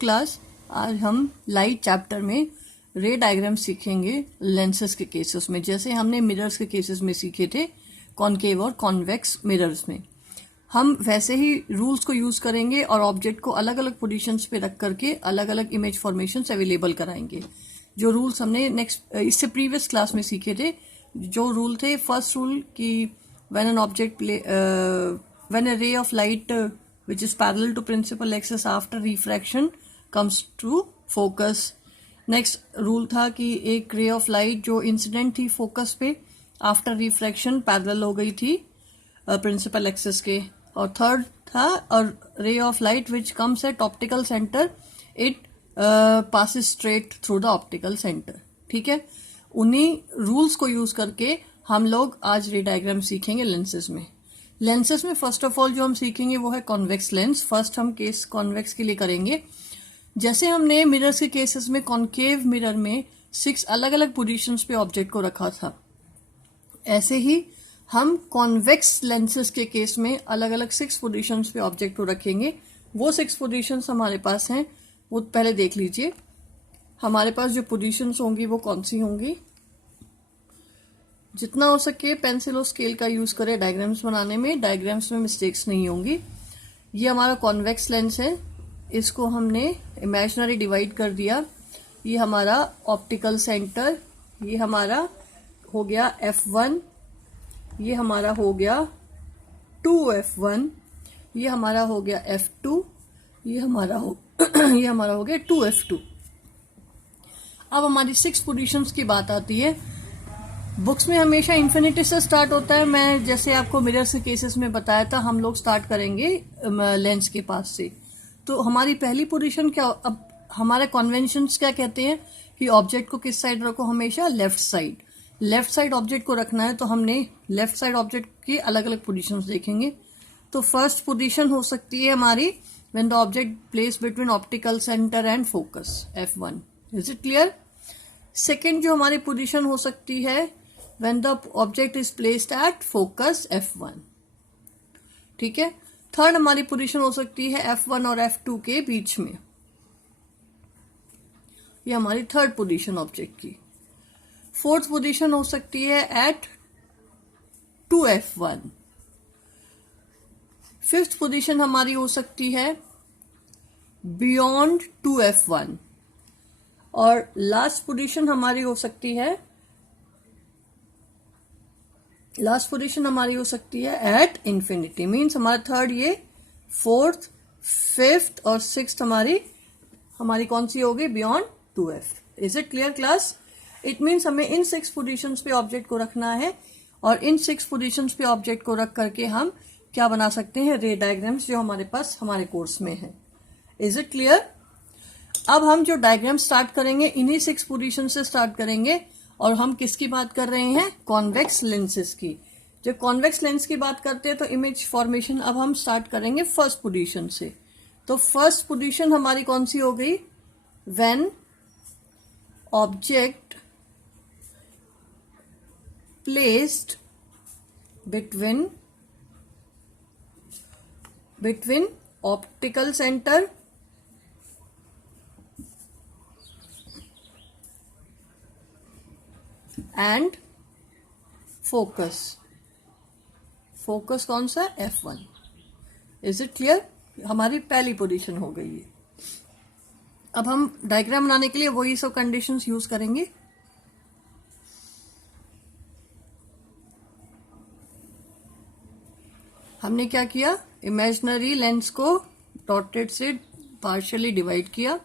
Class आज हम light chapter में रे डायग्राम सीखेंगे लेंसेज के केसेस में। जैसे हमने मिरर्स के केसेस में सीखे थे कॉनकेव और कॉन्वेक्स मिरर्स में, हम वैसे ही रूल्स को यूज करेंगे और ऑब्जेक्ट को अलग अलग पोजीशंस पे रख करके अलग अलग इमेज फॉर्मेशंस अवेलेबल कराएंगे। जो रूल्स हमने इससे प्रीवियस क्लास में सीखे थे, जो रूल थे, फर्स्ट रूल कि when a ray of light which is parallel to principal axis after refraction comes to focus। Next rule था कि एक रे ऑफ लाइट जो इंसिडेंट थी फोकस पे आफ्टर रिफ्रैक्शन पैरेलल हो गई थी प्रिंसिपल एक्सिस के। और थर्ड था रे of light which comes at optical centre, it passes straight through the optical centre. ठीक है, उन्हीं रूल्स को यूज करके हम लोग आज रे डायग्राम सीखेंगे लेंसेज में। लेंसेज में फर्स्ट ऑफ ऑल जो हम सीखेंगे वो है कॉन्वेक्स लेंस। फर्स्ट हम केस कॉन्वेक्स के लिए करेंगे। जैसे हमने मिरर्स के केसेस में कॉन्केव मिरर में 6 अलग अलग पोजीशंस पे ऑब्जेक्ट को रखा था, ऐसे ही हम कॉन्वेक्स लेंसेज के केस में अलग अलग 6 पोजीशंस पे ऑब्जेक्ट को रखेंगे। वो 6 पोजीशंस हमारे पास हैं, वो पहले देख लीजिए। हमारे पास जो पोजीशंस होंगी वो कौन सी होंगी। जितना हो सके पेंसिल और स्केल का यूज करें डायग्राम्स बनाने में, डायग्राम्स में मिस्टेक्स नहीं होंगी। ये हमारा कॉन्वेक्स लेंस है, इसको हमने इमेजिनरी डिवाइड कर दिया। ये हमारा ऑप्टिकल सेंटर, ये हमारा हो गया F1, ये हमारा हो गया 2F1, ये हमारा हो गया F2, ये हमारा हो गया 2F2। अब हमारी 6 पोजीशंस की बात आती है। बुक्स में हमेशा इन्फिनिटी से स्टार्ट होता है। मैं जैसे आपको मिरर्स के केसेस में बताया था, हम लोग स्टार्ट करेंगे लेंस के पास से। तो हमारी पहली पोजीशन क्या, अब हमारे कन्वेंशंस क्या कहते हैं कि ऑब्जेक्ट को किस साइड रखो, हमेशा left side. Left side object को रखना है तो हमने लेफ्ट साइड ऑब्जेक्ट की अलग अलग पोजीशंस देखेंगे। तो फर्स्ट पोजीशन हो सकती है हमारी when the object place between optical centre and focus, F1। Is it clear? Second जो हमारी पोजीशन हो सकती है when the object is placed at focus, F1। ठीक है, थर्ड हमारी पोजीशन हो सकती है F1 और F2 के बीच में, ये हमारी थर्ड पोजीशन ऑब्जेक्ट की। फोर्थ पोजीशन हो सकती है एट 2F1। फिफ्थ पोजीशन हमारी हो सकती है बियॉन्ड 2F1। और लास्ट पोजीशन हमारी हो सकती है एट इंफिनिटी। मीन्स हमारा थर्ड, ये फोर्थ, फिफ्थ और सिक्स्थ हमारी कौन सी होगी, beyond 2F। Is it clear class? It means हमें इन 6 पोजीशंस पे ऑब्जेक्ट को रखना है और इन 6 पोजीशंस पे ऑब्जेक्ट को रख करके हम क्या बना सकते हैं, रे डायग्राम्स, जो हमारे पास हमारे कोर्स में है। Is it clear? अब हम जो डायग्राम स्टार्ट करेंगे इन्हीं 6 पोजीशन से स्टार्ट करेंगे। और हम किसकी बात कर रहे हैं, कॉन्वेक्स लेंसेज की। जब कॉन्वेक्स लेंस की बात करते हैं तो इमेज फॉर्मेशन अब हम स्टार्ट करेंगे फर्स्ट पोजीशन से। तो फर्स्ट पोजीशन हमारी कौन सी हो गई, when object placed between optical centre and focus. Focus कौन सा, F1। Is it clear? हमारी पहली पोजीशन हो गई है। अब हम डायग्राम बनाने के लिए वही सब कंडीशंस यूज करेंगे। हमने क्या किया, इमेजिनरी लेंस को डॉटेड से पार्शियली डिवाइड किया।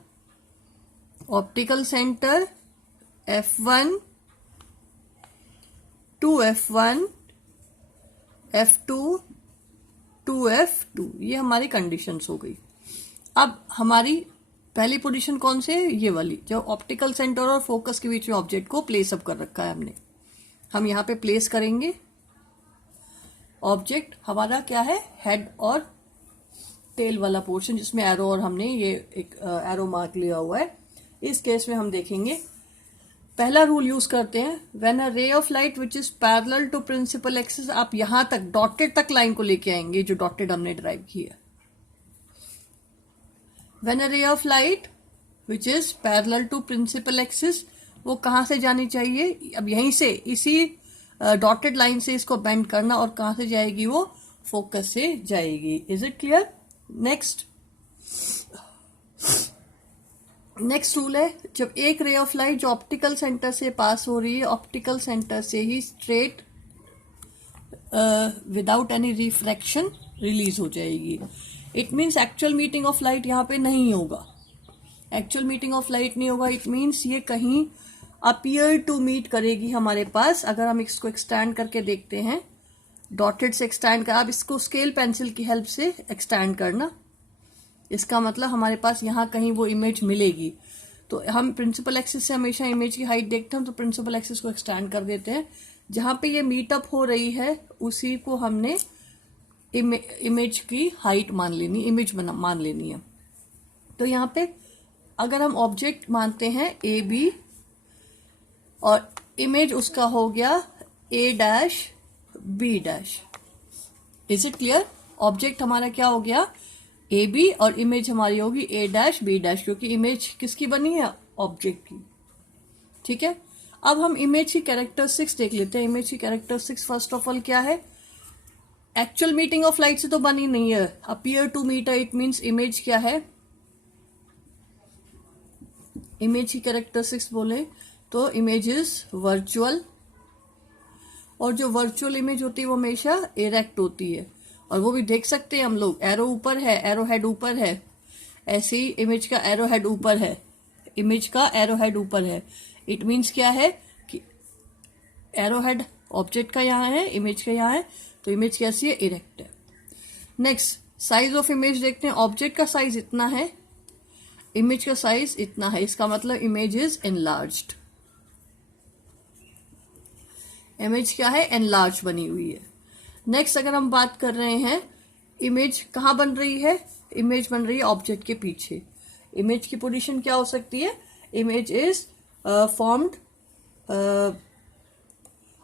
Optical centre F1, 2F1, F2, 2F2, ये हमारी कंडीशंस हो गई। अब हमारी पहली पोजीशन कौन सी है, ये वाली, जो ऑप्टिकल सेंटर और फोकस के बीच में ऑब्जेक्ट को प्लेस अप कर रखा है हमने। हम यहाँ पे प्लेस करेंगे ऑब्जेक्ट। हमारा क्या है, हेड और टेल वाला पोर्शन, जिसमें एरो और हमने ये एक एरो मार्क लिया हुआ है। इस केस में हम देखेंगे, पहला रूल यूज करते हैं, when a ray of light which is parallel to principal axis. आप यहां तक डॉटेड तक लाइन को लेके आएंगे, जो डॉटेड हमने ड्राइव की है। When a ray of light which is parallel to principal axis, वो कहाँ से जानी चाहिए? अब यहीं से इसी डॉटेड लाइन से इसको बेंड करना, और कहाँ से जाएगी? वो फोकस से जाएगी। Is it clear? Next rule है, जब एक रे ऑफ लाइट जो ऑप्टिकल सेंटर से पास हो रही है, ऑप्टिकल सेंटर से ही straight without any refraction release हो जाएगी। It means actual meeting of light यहाँ पे नहीं होगा, एक्चुअल मीटिंग ऑफ लाइट नहीं होगा। इट मीन्स ये कहीं अपीयर टू मीट करेगी हमारे पास। अगर हम इसको एक्सटेंड करके देखते हैं, डॉटेड से एक्सटेंड कर, आप इसको स्केल पेंसिल की हेल्प से एक्सटेंड करना, इसका मतलब हमारे पास यहाँ कहीं वो इमेज मिलेगी। तो हम प्रिंसिपल एक्सिस से हमेशा इमेज की हाइट देखते हैं, तो प्रिंसिपल एक्सिस को एक्सटेंड कर देते हैं। जहां पे ये मीटअप हो रही है उसी को हमने इमेज की हाइट मान लेनी, इमेज मान लेनी है। तो यहाँ पे अगर हम ऑब्जेक्ट मानते हैं ए बी और इमेज उसका हो गया A dash B dash. Is it clear? Object हमारा क्या हो गया? ए बी, और इमेज हमारी होगी ए डैश बी डैश, क्योंकि इमेज किसकी बनी है? ऑब्जेक्ट की। ठीक है, अब हम इमेज की कैरेक्टरिस्टिक्स देख लेते हैं। इमेज की कैरेक्टरिस्टिक्स फर्स्ट ऑफ ऑल क्या है? एक्चुअल मीटिंग ऑफ लाइट से तो बनी नहीं है, अपीयर टू मीट है। इट मीन्स इमेज क्या है? इमेज की कैरेक्टरिस्टिक्स बोले तो इमेज इज वर्चुअल, और जो वर्चुअल इमेज होती है वो हमेशा इरेक्ट होती है, और वो भी देख सकते हैं हम लोग, एरो ऊपर है, एरो हेड ऊपर है। ऐसे ही इमेज का एरो हेड ऊपर है, इमेज का एरो हेड ऊपर है। इट मीन्स क्या है कि एरो हेड ऑब्जेक्ट का यहाँ है, इमेज का यहाँ है, तो इमेज कैसी है? इरेक्ट है। नेक्स्ट, साइज ऑफ इमेज देखते हैं। ऑब्जेक्ट का साइज इतना है, इमेज का साइज इतना है, इसका मतलब इमेज इज एनलार्ज्ड। इमेज क्या है? एनलार्ज बनी हुई है। नेक्स्ट, अगर हम बात कर रहे हैं, इमेज कहाँ बन रही है? इमेज बन रही है ऑब्जेक्ट के पीछे। इमेज की पोजीशन क्या हो सकती है? Image is formed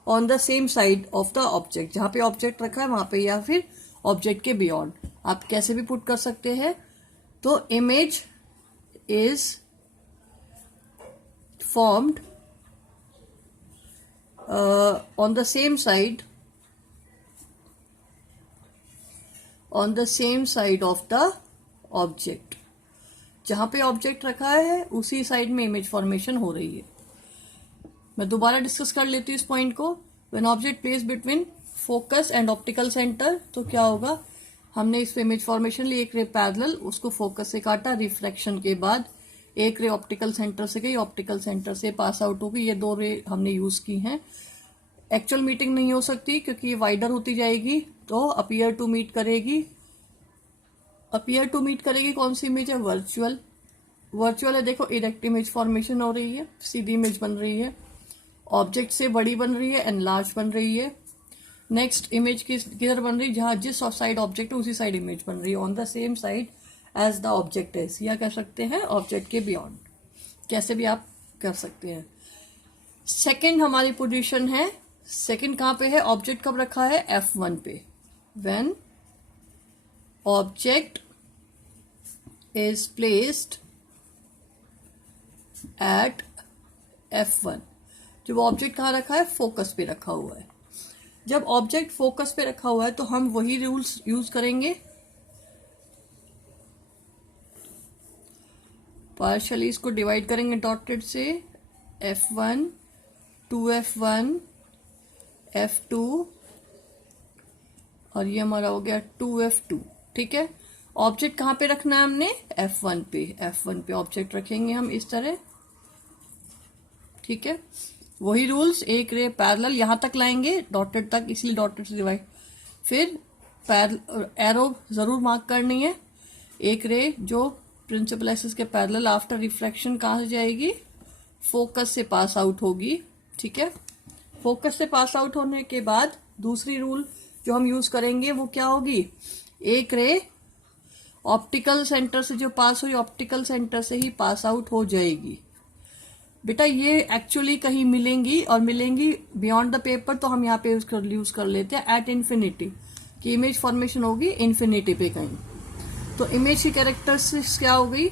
on the same side of the object, जहां पे ऑब्जेक्ट रखा है वहां पे, या फिर ऑब्जेक्ट के बियॉन्ड, आप कैसे भी पुट कर सकते हैं। तो image is formed on the same side, on the same side of the object, जहां पे ऑब्जेक्ट रखा है उसी साइड में इमेज फॉर्मेशन हो रही है। मैं दोबारा डिस्कस कर लेती हूँ इस पॉइंट को। When object place between focus and optical centre, तो क्या होगा? हमने इस इमेज फॉर्मेशन ली, एक रे पैरेलल, उसको फोकस से काटा, रिफ्रैक्शन के बाद एक रे ऑप्टिकल सेंटर से गई, ऑप्टिकल सेंटर से पास आउट हो गई। ये दो रे हमने यूज की हैं। एक्चुअल मीटिंग नहीं हो सकती क्योंकि ये वाइडर होती जाएगी, तो अपीयर टू मीट करेगी। अपीयर टू मीट करेगी कौन सी इमेज है? वर्चुअल। वर्चुअल है, देखो इरेक्ट इमेज फॉर्मेशन हो रही है, सीधी इमेज बन रही है, ऑब्जेक्ट से बड़ी बन रही है, एनलार्ज बन रही है। नेक्स्ट, इमेज किधर बन रही है? जहां जिस साइड ऑब्जेक्ट है उसी साइड इमेज बन रही है, on the same side as the object is, या कह सकते हैं ऑब्जेक्ट के बियॉन्ड, कैसे भी आप कर सकते हैं। सेकेंड हमारी पोजीशन है, सेकेंड कहां पे है? ऑब्जेक्ट कब रखा है? F1 पे। When object is placed at F1। जब ऑब्जेक्ट कहाँ रखा है? फोकस पे रखा हुआ है। जब ऑब्जेक्ट फोकस पे रखा हुआ है तो हम वही रूल्स यूज करेंगे। पार्शियली इसको डिवाइड करेंगे डॉटेड से, F1, 2F1, F2, और ये हमारा हो गया 2F2। ठीक है, ऑब्जेक्ट कहाँ पे रखना है हमने? F1 पे। F1 पे ऑब्जेक्ट रखेंगे हम इस तरह। ठीक है, वही रूल्स, एक रे पैरेलल यहां तक लाएंगे डॉटेड तक, इसलिए डॉटेड से डिवाइड। फिर एरो जरूर मार्क करनी है। एक रे जो प्रिंसिपल एक्सिस के पैरेलल आफ्टर रिफ्लेक्शन कहां से जाएगी? फोकस से पास आउट होगी। ठीक है, फोकस से पास आउट होने के बाद दूसरी रूल जो हम यूज करेंगे वो क्या होगी? एक रे ऑप्टिकल सेंटर से जो पास हुई, ऑप्टिकल सेंटर से ही पास आउट हो जाएगी। बेटा ये एक्चुअली कहीं मिलेंगी, और मिलेंगी बियॉन्ड द पेपर, तो हम यहाँ पे यूज कर लेते हैं एट इन्फिनिटी, कि इमेज फॉर्मेशन होगी इन्फिनिटी पे कहीं। तो इमेज की कैरेक्टरिस्टिक्स क्या हो गई,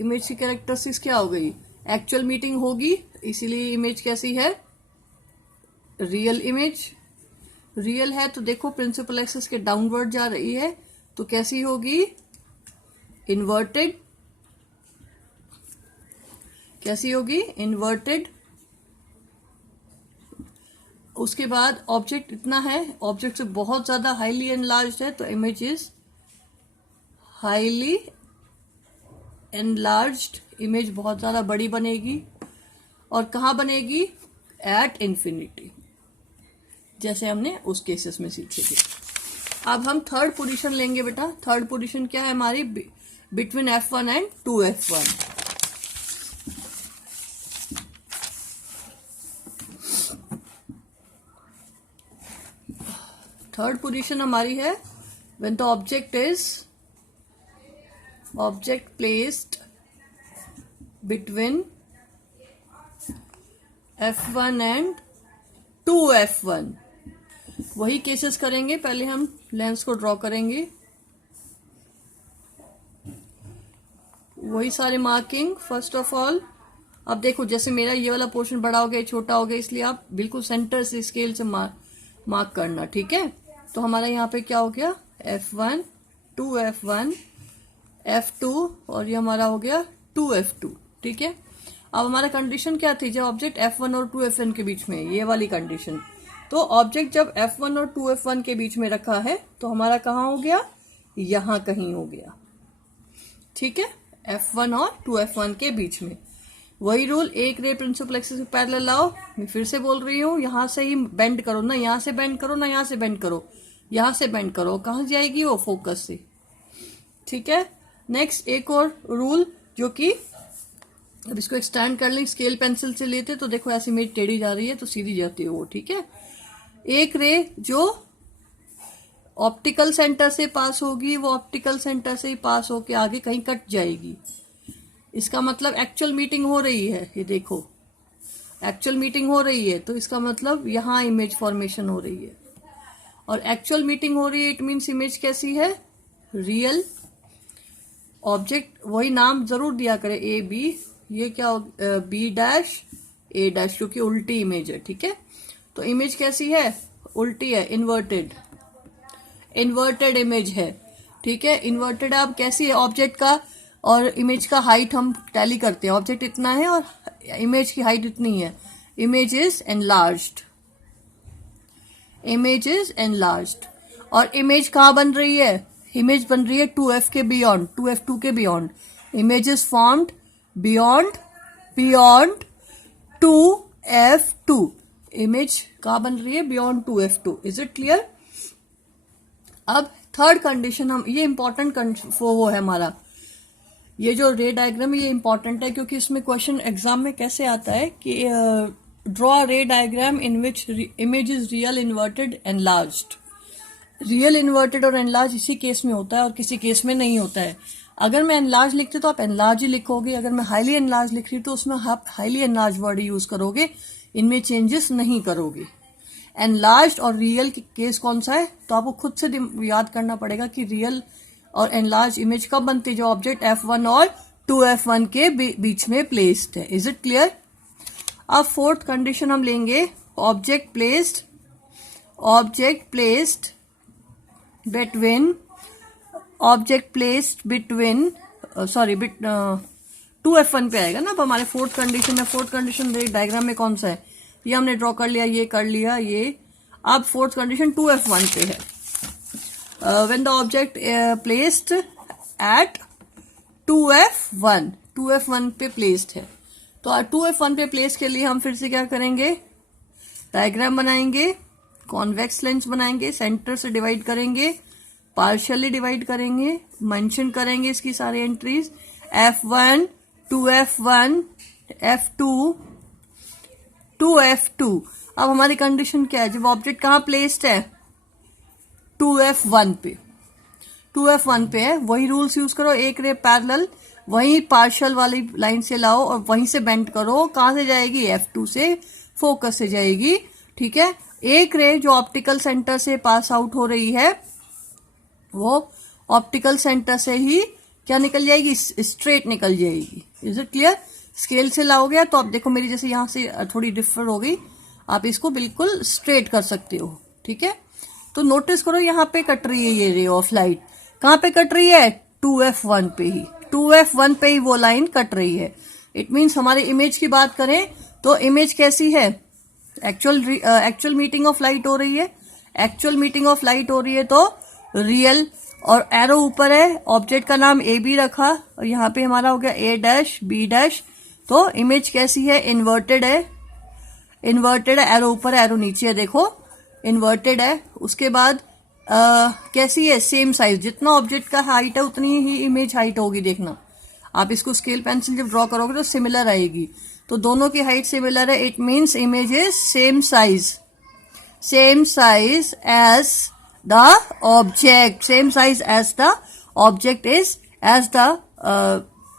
इमेज की कैरेक्टरिस्टिक्स क्या हो गई, एक्चुअल मीटिंग होगी, इसीलिए इमेज कैसी है, रियल इमेज। रियल है तो देखो प्रिंसिपल एक्सिस के डाउनवर्ड जा रही है, तो कैसी होगी, इन्वर्टेड। कैसी होगी, इन्वर्टेड। उसके बाद ऑब्जेक्ट इतना है, ऑब्जेक्ट से बहुत ज्यादा हाईली एनलार्ज्ड है, तो image is highly enlarged. Image बहुत ज्यादा बड़ी बनेगी, और कहां बनेगी, एट इंफिनिटी, जैसे हमने उस केसेस में सीखे थे। अब हम थर्ड पोजीशन लेंगे बेटा। थर्ड पोजीशन क्या है हमारी, between F1 and 2F1। Third position हमारी है when the object placed between F1 and 2F1। वही केसेस करेंगे, पहले हम लेंस को ड्रॉ करेंगे, वही सारे मार्किंग। फर्स्ट ऑफ ऑल अब देखो, जैसे मेरा ये वाला पोर्शन बड़ा हो गया, छोटा हो गया, इसलिए आप बिल्कुल सेंटर से स्केल से मार्क करना, ठीक है। तो हमारा यहाँ पे क्या हो गया, F1 2F1 F2, और ये हमारा हो गया 2F2, ठीक है। अब हमारा कंडीशन क्या थी, जब ऑब्जेक्ट F1 और 2F1 के बीच में, ये वाली कंडीशन। तो ऑब्जेक्ट जब F1 और 2F1 के बीच में रखा है, तो हमारा कहाँ हो गया, यहां कहीं हो गया, ठीक है, F1 और 2F1 के बीच में। वही रूल, एक रे प्रिंसिपल एक्सिस पैरेलल लाओ। मैं फिर से बोल रही हूँ, यहां से ही बेंड करो ना, यहां से बेंड करो ना, यहां से बेंड करो, यहां से बेंड करो, कहां जाएगी वो, फोकस से, ठीक है। नेक्स्ट एक और रूल, जो कि अब इसको एक्सटेंड कर लें, स्केल पेंसिल से लेते तो देखो ऐसी मेरी टेढ़ी जा रही है तो सीधी जाती है वो, ठीक है। एक रे जो ऑप्टिकल सेंटर से पास होगी, वो ऑप्टिकल सेंटर से ही पास होके आगे कहीं कट जाएगी। इसका मतलब एक्चुअल मीटिंग हो रही है, ये देखो एक्चुअल मीटिंग हो रही है, तो इसका मतलब यहां इमेज फॉर्मेशन हो रही है, और एक्चुअल मीटिंग हो रही है, इट मीन्स इमेज कैसी है, रियल। ऑब्जेक्ट वही नाम जरूर दिया करे, ए बी, ये क्या हो, बी डैश ए डैश, क्योंकि उल्टी इमेज है, ठीक है। तो इमेज कैसी है, उल्टी है, इन्वर्टेड इमेज है, ठीक है। इन्वर्टेड अब कैसी है, ऑब्जेक्ट का और इमेज का हाइट हम टैली करते हैं, ऑब्जेक्ट इतना है और इमेज की हाइट इतनी है, image is enlarged, image is enlarged. और इमेज कहाँ बन रही है, इमेज बन रही है 2F के बियॉन्ड, 2F2 के beyond. Image is formed beyond 2F2। Image कहाँ बन रही है, beyond 2F2। Is it clear. अब थर्ड कंडीशन, हम ये इंपॉर्टेंट वो है हमारा, ये जो रे डायग्राम ये इंपॉर्टेंट है, क्योंकि इसमें क्वेश्चन एग्जाम में कैसे आता है कि draw ray diagram in which image is real, inverted, enlarged. Real, inverted और एनलार्ज इसी केस में होता है और किसी केस में नहीं होता है। अगर मैं एनलार्ज लिखती तो आप एनलार्ज ही लिखोगे, अगर मैं हाईली एनलार्ज लिख रही तो उसमें आप हाईली एनलार्ज वर्ड यूज करोगे, इनमें चेंजेस नहीं करोगे। एनलार्ज और रियल केस कौन सा है, तो आपको खुद से याद करना पड़ेगा कि रियल और एनलार्ज इमेज कब बनती है, जो ऑब्जेक्ट F1 और 2F1 के बीच में प्लेस्ड है। Is it clear. अब फोर्थ कंडीशन हम लेंगे, ऑब्जेक्ट प्लेस्ड बिटवीन 2F1 पे आएगा ना। अब हमारे फोर्थ कंडीशन डायग्राम में कौन सा है, ये हमने ड्रॉ कर लिया, ये कर लिया, ये। अब फोर्थ कंडीशन 2F1 पे है, when the object placed at 2F1 पे प्लेस्ड है। तो 2F1 पे प्लेस के लिए हम फिर से क्या करेंगे, डायग्राम बनाएंगे, कॉन्वेक्स लेंस बनाएंगे, सेंटर से डिवाइड करेंगे, पार्शियली डिवाइड करेंगे, मेंशन करेंगे इसकी सारी entries, F1 2F1 F2 2F2। अब हमारी कंडीशन क्या है, जब ऑब्जेक्ट कहाँ प्लेस्ड है, 2F1 पे है, वही रूल्स यूज करो, एक रे पैरेलल, वही पार्शियल वाली लाइन से लाओ और वहीं से बेंड करो। कहां से जाएगी, F2 से, फोकस से जाएगी, ठीक है। एक रे जो ऑप्टिकल सेंटर से पास आउट हो रही है, वो ऑप्टिकल सेंटर से ही क्या निकल जाएगी, स्ट्रेट निकल जाएगी। Is it clear? स्केल से लाओगे तो आप देखो मेरी जैसे यहां से थोड़ी डिफर हो गई, आप इसको बिल्कुल स्ट्रेट कर सकते हो। ठीक है, तो नोटिस करो यहाँ पे कट रही है ये रे ऑफ लाइट। कहाँ पे कट रही है? 2f1 पे ही, 2f1 पे ही वो लाइन कट रही है। इट मीन्स हमारे इमेज की बात करें तो इमेज कैसी है? एक्चुअल मीटिंग ऑफ लाइट हो रही है। एक्चुअल मीटिंग ऑफ लाइट हो रही है तो रियल, और एरो ऊपर है, ऑब्जेक्ट का नाम ए बी रखा, और यहाँ पे हमारा हो गया ए डैश बी डैश। तो इमेज कैसी है? इन्वर्टेड है। इन्वर्टेड है, एरो ऊपर है एरो नीचे है, देखो इन्वर्टेड है। उसके बाद कैसी है? सेम साइज, जितना ऑब्जेक्ट का हाइट है उतनी ही इमेज हाइट होगी। देखना आप इसको स्केल पेंसिल जब ड्रॉ करोगे तो सिमिलर आएगी, तो दोनों की हाइट सिमिलर है। It means image is same size as the object, same size as the object is as the,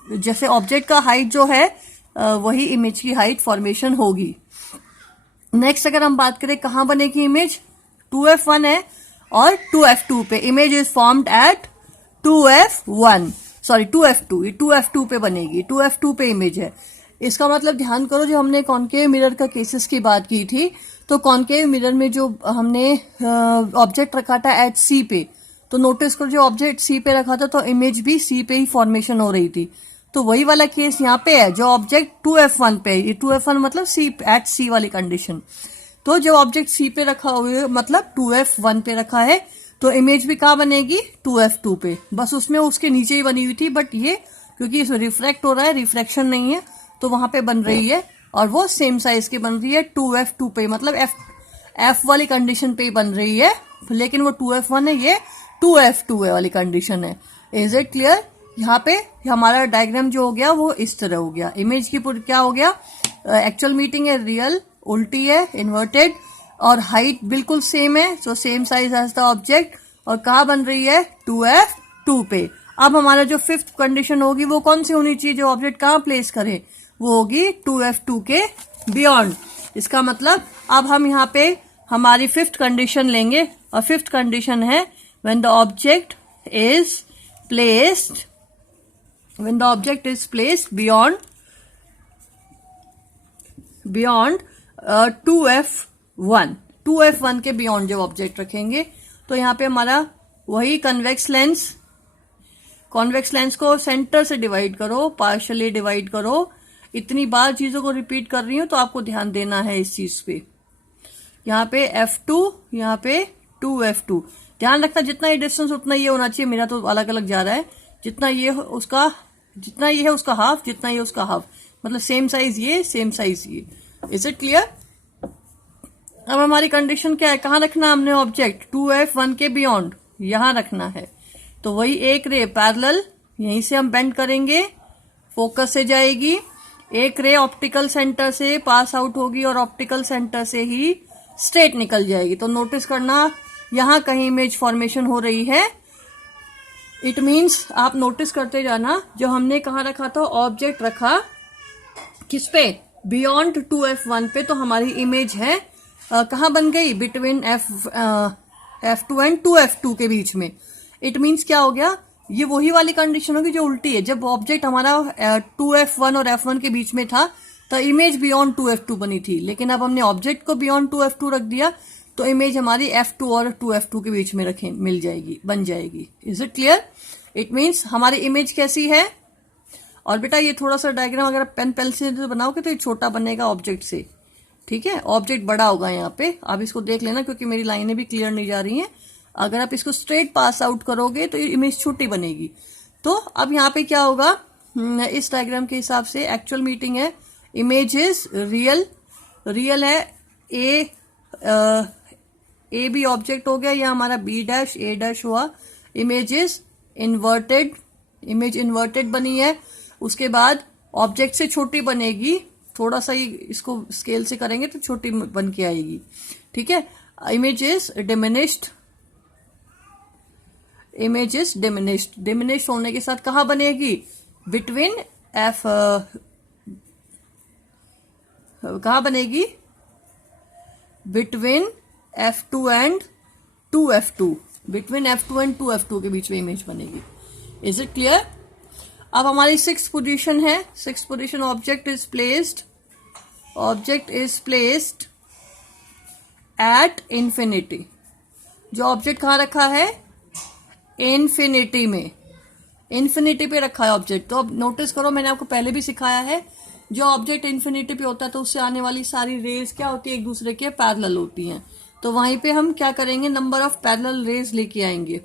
जैसे ऑब्जेक्ट का हाइट जो है वही इमेज की हाइट फॉर्मेशन होगी। नेक्स्ट अगर हम बात करें कहां बनेगी इमेज, 2f1 है और 2f2 पे image is formed at 2f1, sorry 2f2, ये 2f2 पे बनेगी, 2f2 पे इमेज है। इसका मतलब ध्यान करो, जो हमने कॉन्केव मिरर का केसेस की बात की थी, तो कॉन्केव मिरर में जो हमने ऑब्जेक्ट रखा था एट सी पे, तो नोटिस करो जो ऑब्जेक्ट सी पे रखा था तो इमेज भी सी पे ही फॉर्मेशन हो रही थी। तो वही वाला केस यहाँ पे है, जो ऑब्जेक्ट 2f1 पे, ये 2f1 मतलब सी एट सी वाली कंडीशन। तो जो ऑब्जेक्ट सी पे रखा हुआ मतलब 2f1 पे रखा है, तो इमेज भी कहाँ बनेगी? 2f2 पे। बस उसमें उसके नीचे ही बनी हुई थी, बट ये क्योंकि इसमें रिफ्लेक्ट हो रहा है, रिफ्लेक्शन नहीं है, तो वहां पे बन रही है, और वो सेम साइज की बन रही है 2f2 पे, मतलब f वाली कंडीशन पे ही बन रही है, लेकिन वो 2f1 है, ये 2f2 है वाली कंडीशन है। Is it clear? यहाँ पे हमारा डायग्राम जो हो गया वो इस तरह हो गया। इमेज की क्या हो गया? एक्चुअल मीटिंग है रियल, उल्टी है इन्वर्टेड, और हाइट बिल्कुल सेम है, so same size as the object, और कहाँ बन रही है? 2f2 पे। अब हमारा जो फिफ्थ कंडीशन होगी वो कौन सी होनी चाहिए? जो ऑब्जेक्ट कहाँ प्लेस करे, वो होगी 2f2 के बियॉन्ड। इसका मतलब अब हम यहाँ पे हमारी फिफ्थ कंडीशन लेंगे, और फिफ्थ कंडीशन है when the object is placed beyond 2f1 के बियॉन्ड जब ऑब्जेक्ट रखेंगे, तो यहाँ पे हमारा वही कन्वेक्स लेंस को सेंटर से डिवाइड करो, पार्शियली डिवाइड करो। इतनी बार चीजों को रिपीट कर रही हूं तो आपको ध्यान देना है इस चीज पे। यहाँ पे f2, यहाँ पे 2f2, ध्यान रखना जितना ये डिस्टेंस उतना ये होना चाहिए। मेरा तो अलग अलग जा रहा है, जितना ये है उसका हाफ, जितना ये उसका हाफ, मतलब सेम साइज ये, सेम साइज ये। Is it clear? अब हमारी कंडीशन क्या है? कहाँ रखना हमने ऑब्जेक्ट? 2f1 के बियॉन्ड, यहां रखना है। तो वही एक रे पैरेलल, यहीं से हम बेंड करेंगे, फोकस से जाएगी, एक रे ऑप्टिकल सेंटर से पास आउट होगी और ऑप्टिकल सेंटर से ही स्ट्रेट निकल जाएगी। तो नोटिस करना यहां कहीं इमेज फॉर्मेशन हो रही है। इट मीन्स आप नोटिस करते जाना, जो हमने कहाँ रखा था, ऑब्जेक्ट रखा किस पे? बियॉन्ड 2f1 पे, तो हमारी इमेज है कहाँ बन गई? बिटवीन f2 एंड 2f2 के बीच में। इट मीन्स क्या हो गया? ये वही वाली कंडीशन होगी जो उल्टी है। जब ऑब्जेक्ट हमारा 2f1 और f1 के बीच में था तो इमेज बियॉन्ड 2f2 बनी थी, लेकिन अब हमने ऑब्जेक्ट को बियॉन्ड 2f2 रख दिया, तो इमेज हमारी f2 और 2f2 के बीच में मिल जाएगी, बन जाएगी। Is it clear? It means हमारी इमेज कैसी है? और बेटा ये थोड़ा सा डायग्राम अगर आप पेन पेंसिल से बनाओगे तो ये छोटा बनेगा ऑब्जेक्ट से, ठीक है? ऑब्जेक्ट बड़ा होगा यहाँ पे, आप इसको देख लेना क्योंकि मेरी लाइनें भी क्लियर नहीं जा रही हैं। अगर आप इसको स्ट्रेट पास आउट करोगे तो ये इमेज छोटी बनेगी। तो अब यहाँ पे क्या होगा? इस डायग्राम के हिसाब से एक्चुअल मीटिंग है, इमेज इज रियल है, ए बी ऑब्जेक्ट हो गया, या हमारा बी डैश ए डैश हुआ। Image is inverted, image inverted बनी है। उसके बाद ऑब्जेक्ट से छोटी बनेगी, थोड़ा सा ही इसको स्केल से करेंगे तो छोटी बन के आएगी, ठीक है? Image is diminished, image is diminished होने के साथ कहाँ बनेगी? बिटवीन कहाँ बनेगी? Between f2 and 2f2, between F2 and 2F2 के बीच में इमेज बनेगी। Is it clear? अब हमारी 6th पोजीशन है। 6th position, object is placed at infinity. जो ऑब्जेक्ट कहाँ रखा है? इन्फिनिटी में, इन्फिनिटी पे रखा है ऑब्जेक्ट। तो अब नोटिस करो, मैंने आपको पहले भी सिखाया है, जो ऑब्जेक्ट इन्फिनिटी पे होता है तो उससे आने वाली सारी रेज क्या होती है? एक दूसरे के पैरेलल होती हैं। तो वहीं पे हम क्या करेंगे? नंबर ऑफ पैरेलल रेज लेके आएंगे।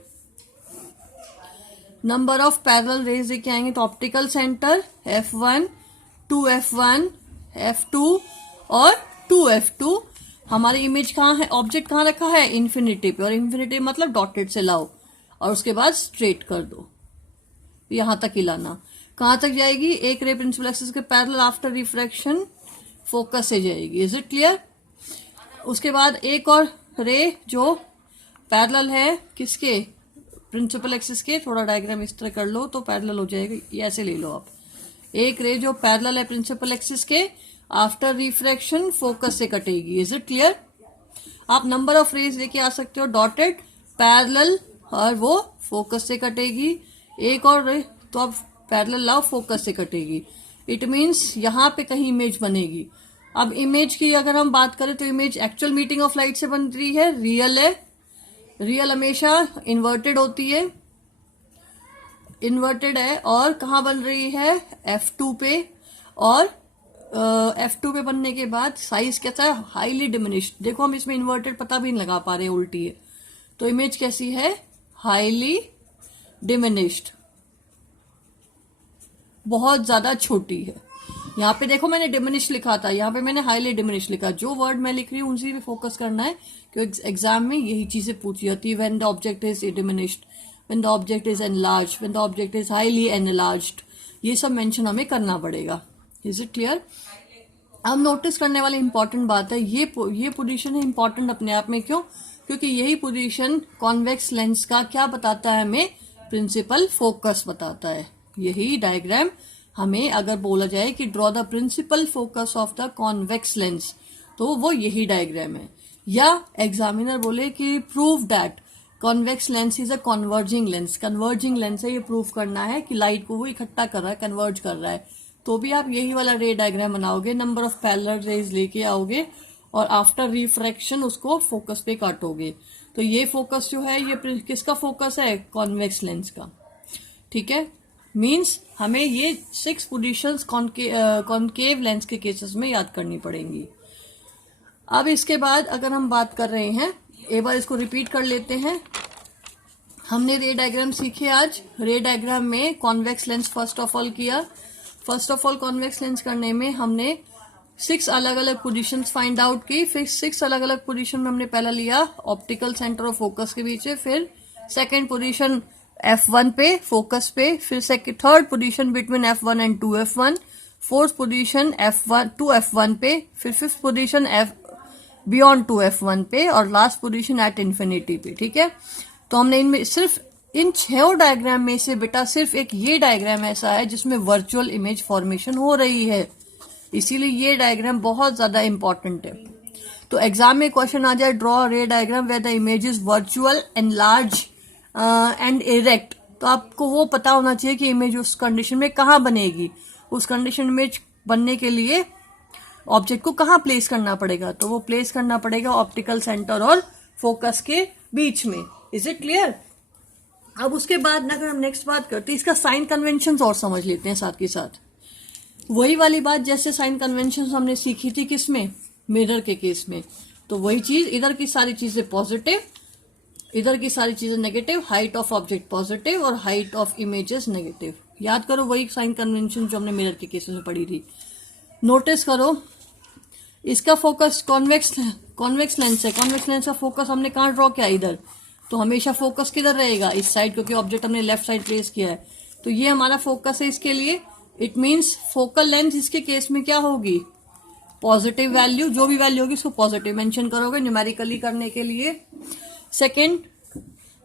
नंबर ऑफ पैरेलल रेज लेके आएंगे तो optical centre F1, 2F1, F2 और 2F2। हमारी इमेज कहाँ है? ऑब्जेक्ट कहाँ रखा है? इन्फिनिटी पे। और इन्फिनिटी मतलब डॉटेड से लाओ और उसके बाद स्ट्रेट कर दो, यहां तक ही लाना। कहां तक जाएगी? एक रे प्रिंसिपल एक्सिस के पैरेलल आफ्टर रिफ्रैक्शन फोकस से जाएगी। Is it clear? उसके बाद एक और रे जो पैरेलल है किसके? प्रिंसिपल एक्सिस के। थोड़ा डायग्राम इस तरह कर लो तो पैरेलल हो जाएगा, ये ऐसे ले लो आप। एक रे जो पैरेलल है प्रिंसिपल एक्सिस के, आफ्टर रिफ्रैक्शन फोकस से कटेगी। Is it clear? आप नंबर ऑफ रेज लेके आ सकते हो, डॉटेड, पैरेलल, और वो फोकस से कटेगी। एक और रे तो आप पैरेलल लाओ, फोकस से कटेगी। इट मीन्स यहां पे कहीं इमेज बनेगी। अब इमेज की अगर हम बात करें तो image actual meeting of light से बन रही है, रियल है। रियल हमेशा इन्वर्टेड होती है, इन्वर्टेड है। और कहाँ बन रही है? F2 पे। और F2 पे बनने के बाद साइज कैसा है? Highly diminished. देखो हम इसमें इन्वर्टेड पता भी नहीं लगा पा रहे, उल्टी है। तो इमेज कैसी है? हाईली डिमिनिश्ड, बहुत ज्यादा छोटी है। यहाँ पे देखो मैंने डिमिनिश लिखा था, यहाँ पे मैंने हाईली डिमिनिश लिखा। जो वर्ड मैं लिख रही हूँ उसी पे फोकस करना है, क्योंकि एग्जाम में यही चीजें पूछी जाती है। When the object is diminished, when the object is enlarged, when the object is highly enlarged, ये सब मेंशन हमें करना पड़ेगा। Is it clear? अब नोटिस करने वाली इंपॉर्टेंट बात है, ये पोजीशन है इंपॉर्टेंट अपने आप में। क्यों? क्योंकि यही पोजीशन कॉन्वेक्स लेंस का क्या बताता है हमें? प्रिंसिपल फोकस बताता है। यही डायग्राम हमें अगर बोला जाए कि draw the principal focus of the convex lens, तो वो यही डायग्राम है। या एग्जामिनर बोले कि prove that convex lens is a converging lens, converging lens है, ये प्रूव करना है कि लाइट को वो इकट्ठा कर रहा है, कन्वर्ज कर रहा है, तो भी आप यही वाला रे डायग्राम बनाओगे। नंबर ऑफ पैरेलल रेज लेके आओगे और आफ्टर रिफ्रैक्शन उसको फोकस पे काटोगे। तो ये फोकस जो है ये किसका फोकस है? कॉन्वेक्स लेंस का। ठीक है? मीन्स हमें ये 6 पोजीशंस कॉन्केव लेंस के केसेस में याद करनी पड़ेंगी। अब इसके बाद अगर हम बात कर रहे हैं, एक बार इसको रिपीट कर लेते हैं। हमने रे डायग्राम सीखे आज। रे डायग्राम में convex lens first of all किया। First of all convex lens करने में हमने 6 अलग अलग पोजीशंस फाइंड आउट की। फिर 6 अलग अलग पोजीशन में हमने पहला लिया ऑप्टिकल सेंटर और फोकस के बीच में, फिर सेकेंड पोजीशन F1 पे, फोकस पे, फिर third position between F1 and 2F1, fourth position F1 2F1 पे, फिर फिफ्थ पोजीशन बियॉन्ड 2F1 पे, और लास्ट पोजीशन एट इंफिनिटी पे। ठीक है? तो हमने इनमें सिर्फ इन 6 डायग्राम में से बेटा सिर्फ एक ये डायग्राम ऐसा है जिसमें वर्चुअल इमेज फॉर्मेशन हो रही है, इसीलिए ये डायग्राम बहुत ज्यादा इंपॉर्टेंट है। तो एग्जाम में क्वेश्चन आ जाए, draw ray diagram where the image is virtual and large and erect, तो आपको वो पता होना चाहिए कि इमेज उस कंडीशन में कहाँ बनेगी। उस कंडीशन में बनने के लिए ऑब्जेक्ट को कहाँ प्लेस करना पड़ेगा? तो वो प्लेस करना पड़ेगा ऑप्टिकल सेंटर और फोकस के बीच में। Is it clear? अब उसके बाद अगर हम नेक्स्ट बात करते हैं, इसका साइन कन्वेंशन और समझ लेते हैं साथ के साथ। वही वाली बात जैसे साइन कन्वेंशन हमने सीखी थी किसमें? मिरर के केस में। तो वही चीज, इधर की सारी चीजें पॉजिटिव, इधर की सारी चीजें negative, height of object positive और हाइट ऑफ इमेजेस नेगेटिव। याद करो वही साइन कन्वेंशन जो हमने मिरर के केस में पढ़ी थी। नोटिस करो, इसका फोकस कॉन्वेक्स लेंस है। कॉन्वेक्स लेंस का फोकस हमने कहाँ ड्रॉ किया? इधर। तो हमेशा फोकस किधर रहेगा? इस साइड, क्योंकि ऑब्जेक्ट हमने लेफ्ट साइड प्लेस किया है। तो ये हमारा फोकस है इसके लिए। इट मीन्स फोकल लेंथ इसके केस में क्या होगी? पॉजिटिव वैल्यू, जो भी वैल्यू होगी उसको पॉजिटिव मेंशन करोगे न्यूमेरिकली करने के लिए। सेकेंड,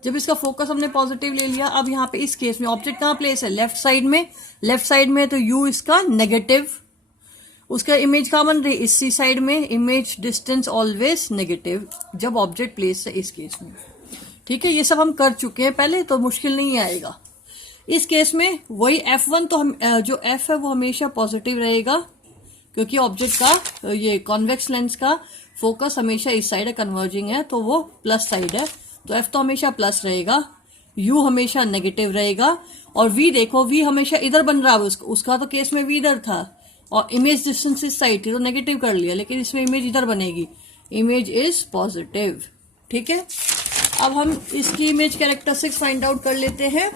जब इसका फोकस हमने पॉजिटिव ले लिया, अब यहाँ पे इस केस में ऑब्जेक्ट कहाँ प्लेस है? लेफ्ट साइड में। लेफ्ट साइड में तो यू इसका नेगेटिव, उसका इमेज कहाँ बन रही है? इसी साइड में। इमेज डिस्टेंस ऑलवेज नेगेटिव जब ऑब्जेक्ट प्लेस है इस केस में। ठीक है, ये सब हम कर चुके हैं पहले, तो मुश्किल नहीं आएगा। इस केस में वही F1 तो हम जो F है वो हमेशा पॉजिटिव रहेगा, क्योंकि ऑब्जेक्ट का ये कॉन्वेक्स लेंस का फोकस हमेशा इस साइड है, कन्वर्जिंग है, तो वो प्लस साइड है, तो F तो हमेशा प्लस रहेगा, U हमेशा नेगेटिव रहेगा, और V देखो, V हमेशा इधर बन रहा है, उसका तो केस में V इधर था और इमेज डिस्टेंस इस साइड थी तो नेगेटिव कर लिया, लेकिन इसमें इमेज इधर बनेगी, इमेज इज पॉजिटिव। ठीक है, अब हम इसकी इमेज कैरेक्टरिस्टिक्स फाइंड आउट कर लेते हैं।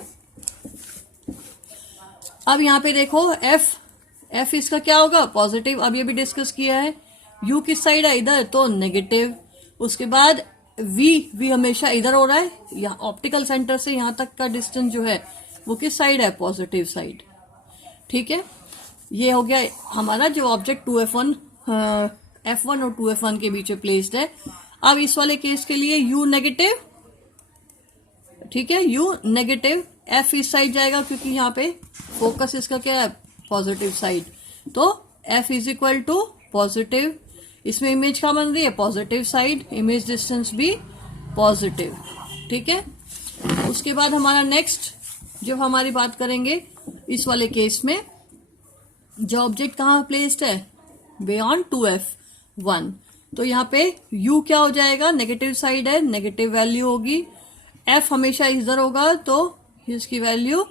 अब यहाँ पे देखो F इसका क्या होगा, पॉजिटिव, अब ये भी डिस्कस किया है। U किस साइड है, इधर, तो नेगेटिव। उसके बाद V हमेशा इधर हो रहा है, यहाँ ऑप्टिकल सेंटर से यहाँ तक का डिस्टेंस जो है वो किस साइड है, पॉजिटिव साइड। ठीक है, ये हो गया हमारा जो ऑब्जेक्ट F1 और 2F1 के बीच में प्लेस्ड है। अब इस वाले केस के लिए U नेगेटिव, ठीक है, U नेगेटिव, F इस साइड जाएगा क्योंकि यहाँ पे फोकस इसका क्या है, पॉजिटिव साइड, तो F is equal to positive, इसमें इमेज क्या बन रही है, पॉजिटिव साइड, इमेज डिस्टेंस भी पॉजिटिव। ठीक है, उसके बाद हमारा नेक्स्ट जब हमारी बात करेंगे इस वाले केस में, जो ऑब्जेक्ट कहाँ प्लेस्ड है, बियॉन्ड 2F1, तो यहाँ पे U क्या हो जाएगा, नेगेटिव साइड है, नेगेटिव वैल्यू होगी, F हमेशा इधर होगा तो इसकी वैल्यू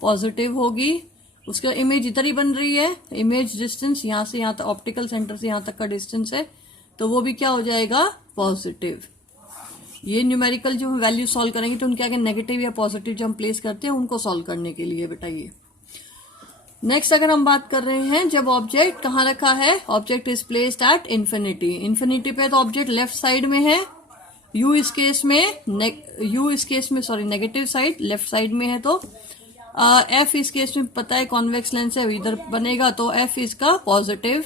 पॉजिटिव होगी, उसका इमेज इधर ही बन रही है, इमेज डिस्टेंस यहाँ से यहाँ तक, ऑप्टिकल सेंटर से यहाँ तक का डिस्टेंस है, तो वो भी क्या हो जाएगा, पॉजिटिव। ये न्यूमेरिकल जो हम वैल्यू सॉल्व करेंगे तो उनके आगे नेगेटिव या पॉजिटिव जो हम प्लेस करते हैं उनको सॉल्व करने के लिए बेटा। ये नेक्स्ट अगर हम बात कर रहे हैं, जब ऑब्जेक्ट कहाँ रखा है, object is placed at infinity, infinity पे तो ऑब्जेक्ट लेफ्ट साइड में है, U इस केस में sorry negative side, left side में है, तो F इस केस में पता है कॉन्वेक्स लेंस है, इधर बनेगा, तो F इसका पॉजिटिव,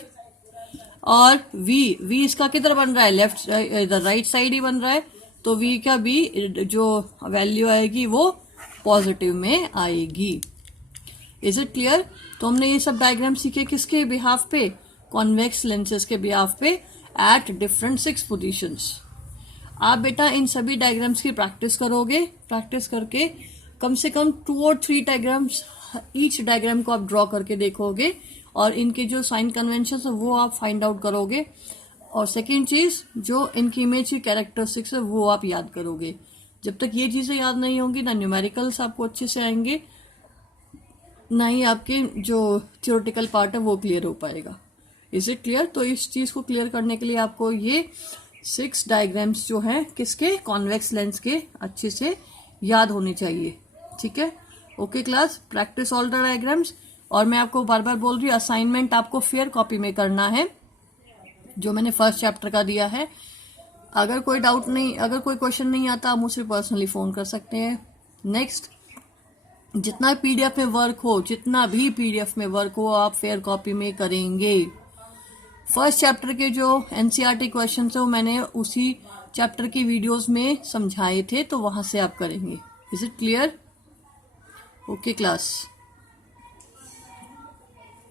और V इसका किधर बन रहा है, लेफ्ट, इधर राइट साइड ही बन रहा है, तो V का भी जो वैल्यू आएगी वो पॉजिटिव में आएगी। Is it clear? तो हमने ये सब डायग्राम सीखे किसके बिहाफ पे, कॉन्वेक्स लेंसेज के बिहाफ पे एट डिफरेंट 6 पोजीशंस। आप बेटा इन सभी डायग्राम्स की प्रैक्टिस करोगे, प्रैक्टिस करके कम से कम 2 और 3 डायग्राम्स, ईच डायग्राम को आप ड्रॉ करके देखोगे और इनके जो साइन कन्वेंशन है वो आप फाइंड आउट करोगे, और सेकेंड चीज जो इनकी इमेज की कैरेक्टरिस्टिक्स है वो आप याद करोगे। जब तक ये चीजें याद नहीं होंगी ना न्यूमेरिकल्स आपको अच्छे से आएंगे, ना ही आपके जो थियोरेटिकल पार्ट है वो क्लियर हो पाएगा। Is it clear? तो इस चीज को क्लियर करने के लिए आपको ये 6 डायग्राम्स जो हैं किसके, कॉन्वेक्स लेंस के, अच्छे से याद होने चाहिए। ठीक है, okay class, practice all the diagrams. और मैं आपको बार बार बोल रही हूँ, असाइनमेंट आपको फेयर कॉपी में करना है जो मैंने फर्स्ट चैप्टर का दिया है। अगर कोई डाउट नहीं, अगर कोई क्वेश्चन नहीं आता आप मुझसे पर्सनली फोन कर सकते हैं। नेक्स्ट, जितना पीडीएफ में वर्क हो, जितना भी पीडीएफ में वर्क हो आप फेयर कॉपी में करेंगे। फर्स्ट चैप्टर के जो एनसीईआरटी क्वेश्चन है वो मैंने उसी चैप्टर की वीडियोस में समझाए थे, तो वहां से आप करेंगे। Is it clear? Okay class.